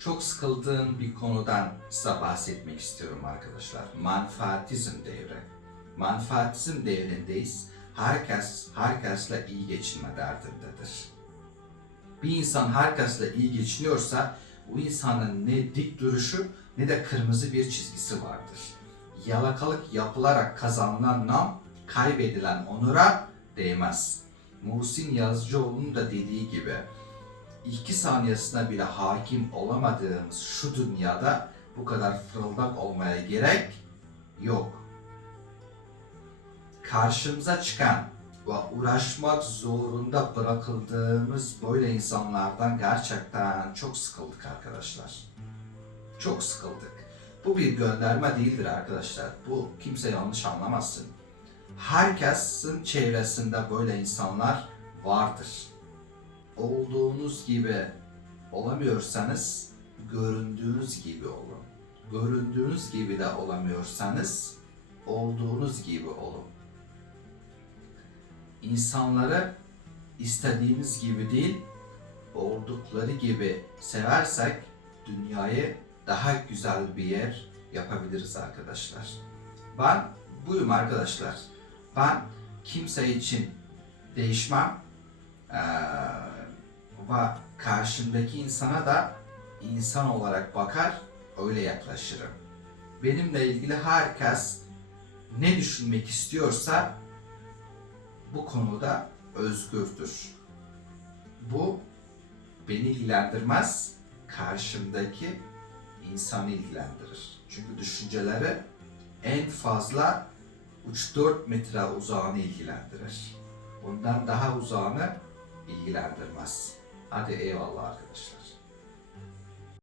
çok sıkıldığım bir konudan size bahsetmek istiyorum arkadaşlar. Manfaatizm devri. Manfaatizm devrindeyiz. Herkes, herkesle iyi geçinme derdindedir. Bir insan herkesle iyi geçiniyorsa bu insanın ne dik duruşu ne de kırmızı bir çizgisi vardır. Yalakalık yapılarak kazanılan nam kaybedilen onura değmez. Muhsin Yazıcıoğlu'nun da dediği gibi iki saniyesine bile hakim olamadığımız şu dünyada bu kadar fırıldak olmaya gerek yok. Karşımıza çıkan ve uğraşmak zorunda bırakıldığımız böyle insanlardan gerçekten çok sıkıldık arkadaşlar. Çok sıkıldık. Bu bir gönderme değildir arkadaşlar. Bu kimse yanlış anlamasın. Herkesin çevresinde böyle insanlar vardır olduğunuz gibi olamıyorsanız göründüğünüz gibi olun. Göründüğünüz gibi de olamıyorsanız olduğunuz gibi olun. İnsanları istediğimiz gibi değil, oldukları gibi seversek dünyayı daha güzel bir yer yapabiliriz arkadaşlar. Ben buyum arkadaşlar. Ben kimse için değişmem. Ee, ve karşımdaki insana da insan olarak bakar, öyle yaklaşırım. Benimle ilgili herkes ne düşünmek istiyorsa bu konuda özgürdür. Bu beni ilgilendirmez, karşımdaki insanı ilgilendirir. Çünkü düşünceleri en fazla 3-4 metre uzağını ilgilendirir. Bundan daha uzağını ilgilendirmez. Hadi eyvallah arkadaşlar.